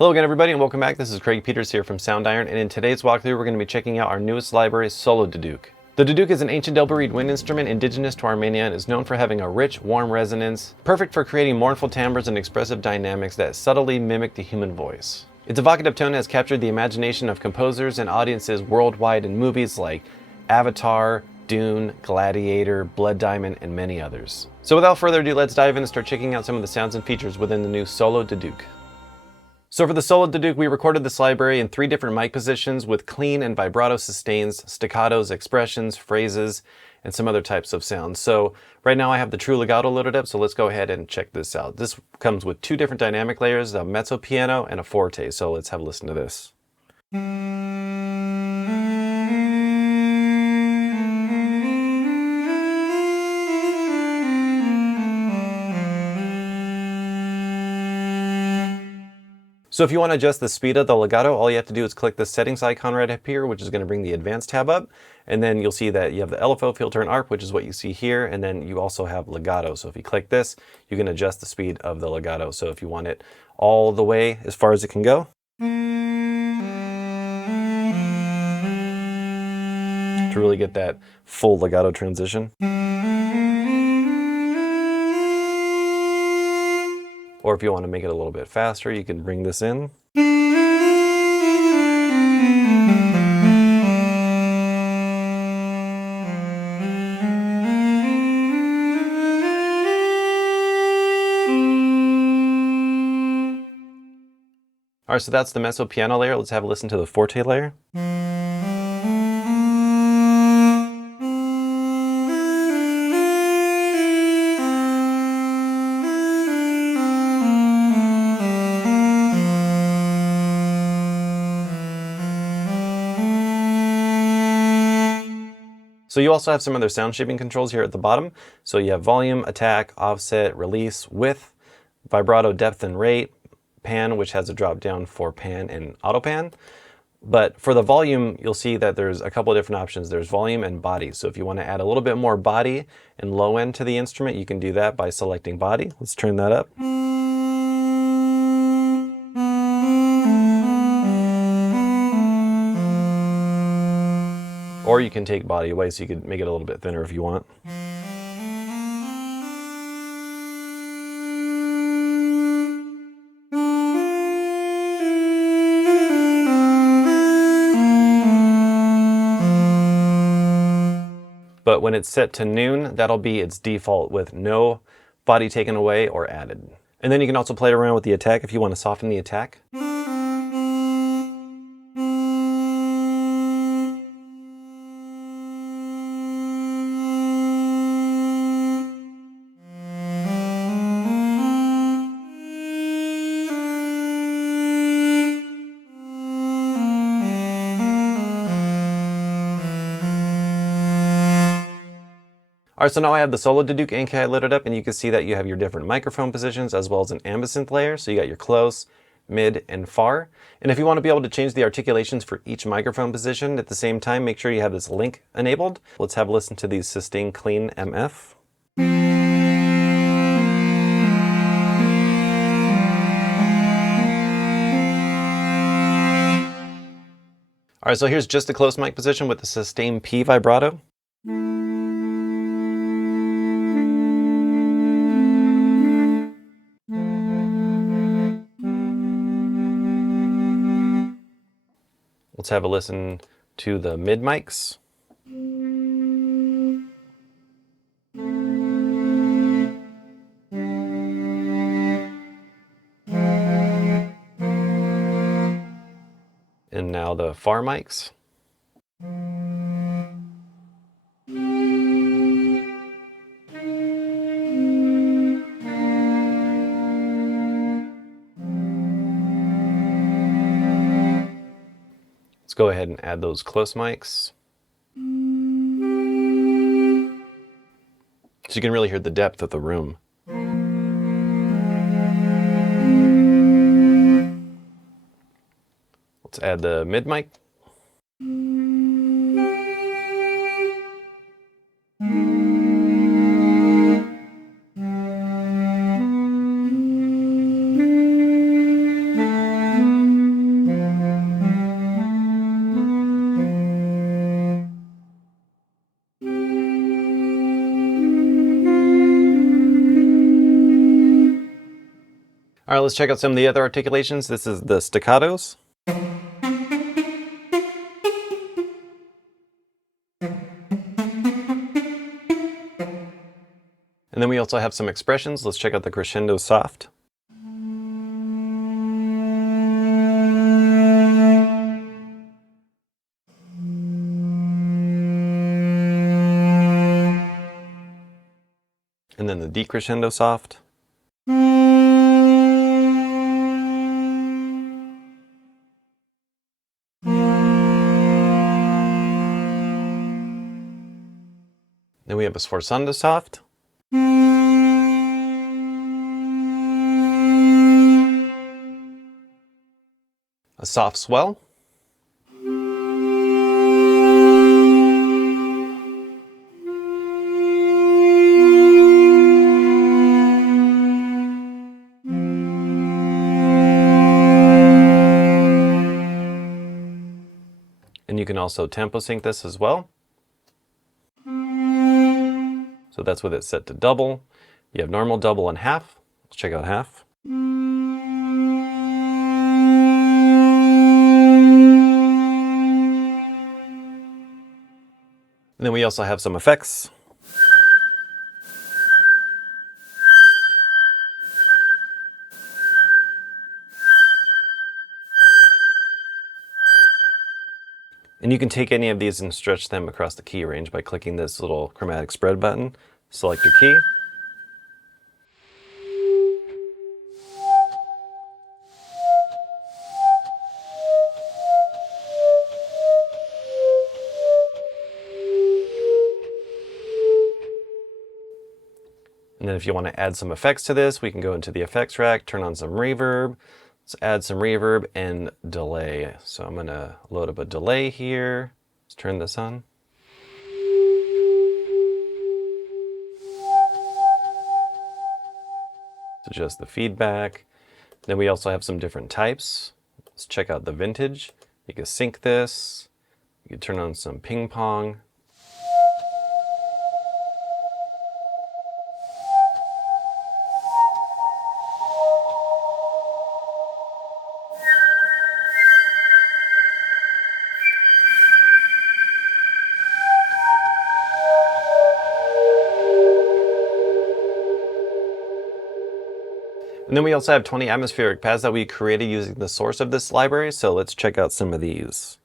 Hello again everybody and welcome back. This is Craig Peters here from Soundiron, and in today's walkthrough we're going to be checking out our newest library, Solo Duduk. The duduk is an ancient double reed wind instrument indigenous to Armenia and is known for having a rich, warm resonance, perfect for creating mournful timbres and expressive dynamics that subtly mimic the human voice. Its evocative tone has captured the imagination of composers and audiences worldwide in movies like Avatar, Dune, Gladiator, Blood Diamond, and many others. So without further ado, let's dive in and start checking out some of the sounds and features within the new Solo Duduk. So for the Solo Duduk, we recorded this library in 3 different mic positions with clean and vibrato sustains, staccatos, expressions, phrases, and some other types of sounds. So right now I have the true legato loaded up, so let's go ahead and check this out. This comes with 2 different dynamic layers, a mezzo piano and a forte, so let's have a listen to this. So if you want to adjust the speed of the legato, all you have to do is click the settings icon right up here, which is going to bring the advanced tab up. And then you'll see that you have the LFO, filter, and ARP, which is what you see here. And then you also have legato. So if you click this, you can adjust the speed of the legato. So if you want it all the way as far as it can go, to really get that full legato transition. Or if you want to make it a little bit faster, you can bring this in. All right, so that's the mezzo piano layer. Let's have a listen to the forte layer. So you also have some other sound shaping controls here at the bottom. So you have volume, attack, offset, release, width, vibrato, depth and rate, pan, which has a drop down for pan and auto pan. But for the volume, you'll see that there's a couple of different options. There's volume and body. So if you want to add a little bit more body and low end to the instrument, you can do that by selecting body. Let's turn that up. Or you can take body away, so you could make it a little bit thinner if you want. But when it's set to noon, that'll be its default with no body taken away or added. And then you can also play around with the attack if you want to soften the attack. All right, so now I have the Solo Duduk Anki loaded up, and you can see that you have your different microphone positions as well as an ambisynth layer. So you got your close, mid, and far. And if you want to be able to change the articulations for each microphone position at the same time, make sure you have this link enabled. Let's have a listen to these Sustain Clean MF. All right, so here's just the close mic position with the Sustain P vibrato. Let's have a listen to the mid mics. And now the far mics. Let's go ahead and add those close mics. So you can really hear the depth of the room. Let's add the mid mic. All right, let's check out some of the other articulations. This is the staccatos. And then we also have some expressions. Let's check out the crescendo soft. And then the decrescendo soft. Then we have a sforzando soft. A soft swell. And you can also tempo sync this as well. So that's with it set to double. You have normal, double, and half. Let's check out half. And then we also have some effects. And you can take any of these and stretch them across the key range by clicking this little chromatic spread button. Select your key. And then if you want to add some effects to this, we can go into the effects rack, turn on some reverb. Let's add some reverb and delay. So I'm going to load up a delay here. Let's turn this on. Adjust the feedback. Then we also have some different types. Let's check out the vintage. You can sync this. You can turn on some ping pong. And then we also have 20 atmospheric pads that we created using the source of this library. So let's check out some of these.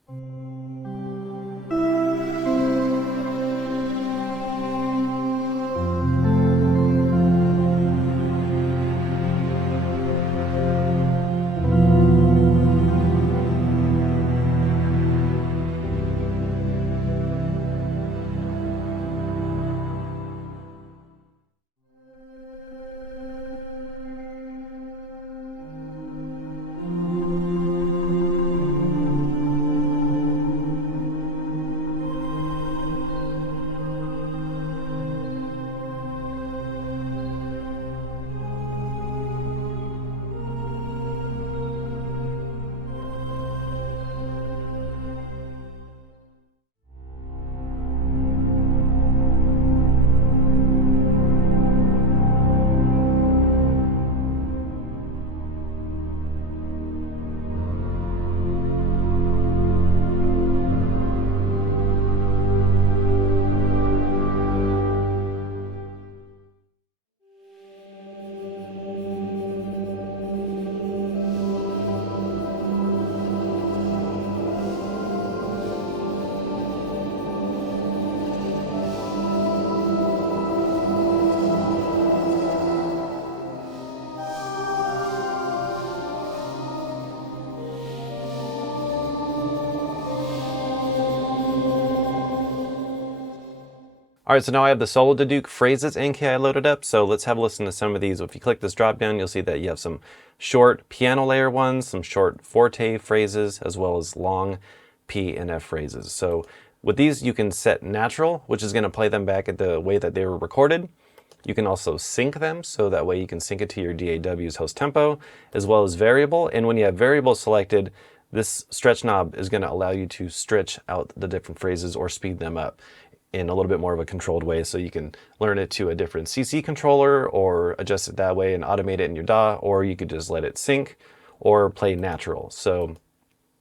All right, so now I have the Solo Duduk phrases NKI loaded up. So let's have a listen to some of these. If you click this drop down, you'll see that you have some short piano layer ones, some short forte phrases, as well as long P and F phrases. So with these, you can set natural, which is going to play them back at the way that they were recorded. You can also sync them, so that way you can sync it to your DAW's host tempo, as well as variable. And when you have variable selected, this stretch knob is going to allow you to stretch out the different phrases or speed them up. in a little bit more of a controlled way, so you can learn it to a different CC controller or adjust it that way and automate it in your DAW, or you could just let it sync or play natural. So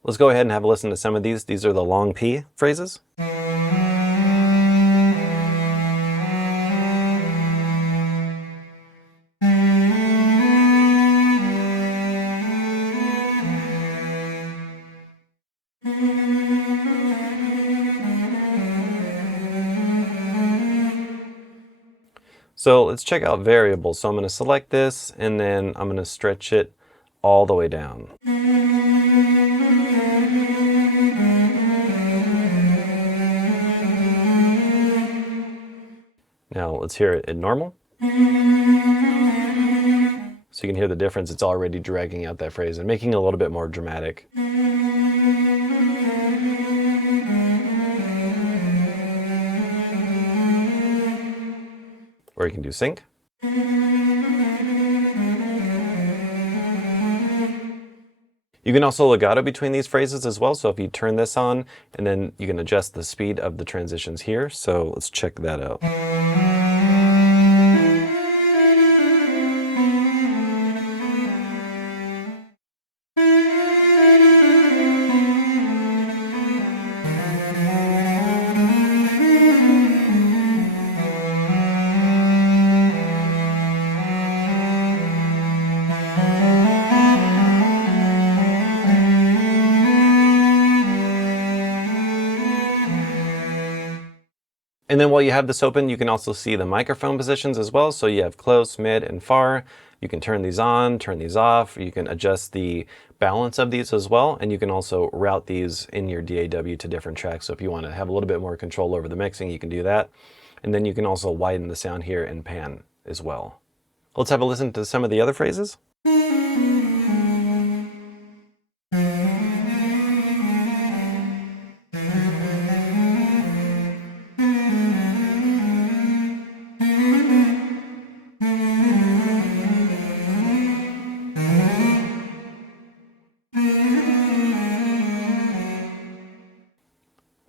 let's go ahead and have a listen to some of these. These are the long P phrases. So let's check out variables. So I'm going to select this and then I'm going to stretch it all the way down. Now let's hear it in normal. So you can hear the difference. It's already dragging out that phrase and making it a little bit more dramatic. Or you can do sync. You can also legato between these phrases as well. So if you turn this on, and then you can adjust the speed of the transitions here. So let's check that out. And then while you have this open, you can also see the microphone positions as well. So you have close, mid, and far. You can turn these on, turn these off. You can adjust the balance of these as well. And you can also route these in your DAW to different tracks. So if you want to have a little bit more control over the mixing, you can do that. And then you can also widen the sound here and pan as well. Let's have a listen to some of the other phrases.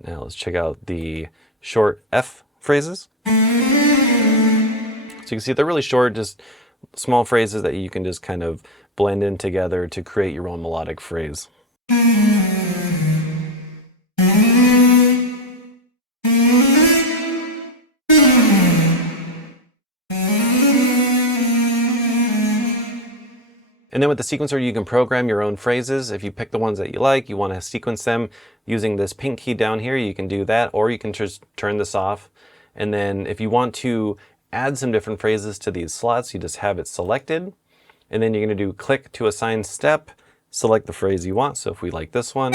Now let's check out the short F phrases. So you can see they're really short, just small phrases that you can just kind of blend in together to create your own melodic phrase. And then with the sequencer, you can program your own phrases. If you pick the ones that you like, you want to sequence them using this pink key down here, you can do that, or you can just turn this off. And then if you want to add some different phrases to these slots, you just have it selected. And then you're going to do click to assign step, select the phrase you want. So if we like this one,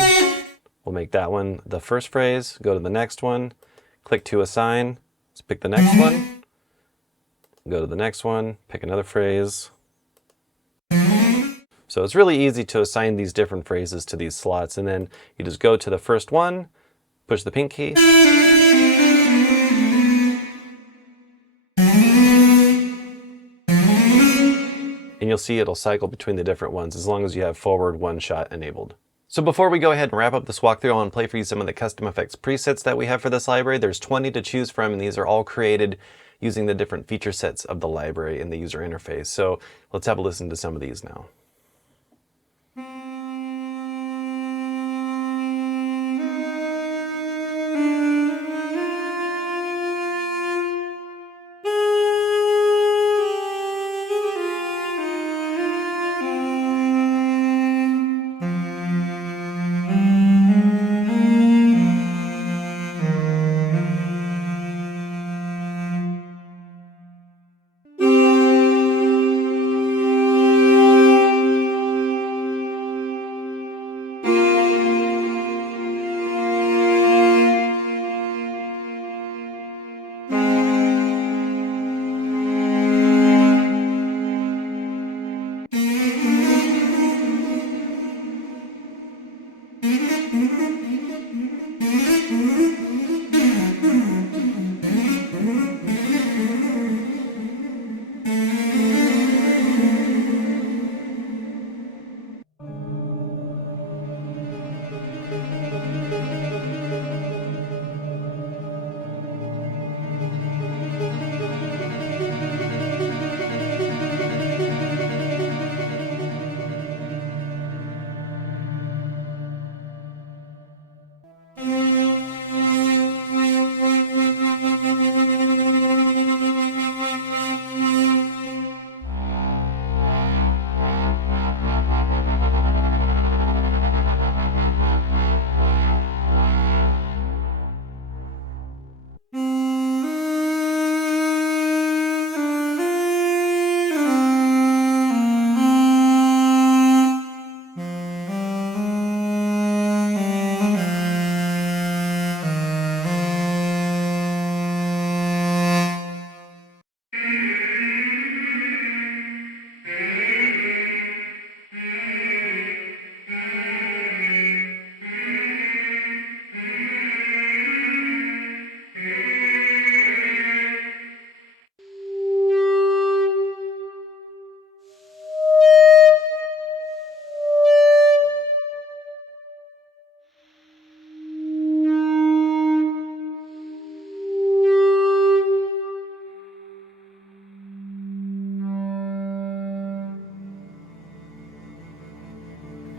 we'll make that one the first phrase, go to the next one, click to assign, let's pick the next one, go to the next one, pick another phrase. So it's really easy to assign these different phrases to these slots, and then you just go to the first one, push the pink key, and you'll see it'll cycle between the different ones as long as you have forward one shot enabled. So before we go ahead and wrap up this walkthrough, I want to play for you some of the custom effects presets that we have for this library. There's 20 to choose from, and these are all created using the different feature sets of the library in the user interface. So let's have a listen to some of these now.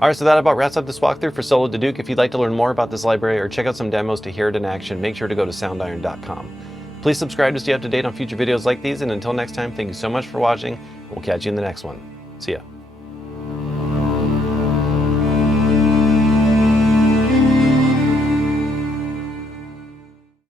Alright, so that about wraps up this walkthrough for Solo Duduk. If you'd like to learn more about this library or check out some demos to hear it in action, make sure to go to soundiron.com. Please subscribe to stay up to date on future videos like these, and until next time, thank you so much for watching, and we'll catch you in the next one. See ya.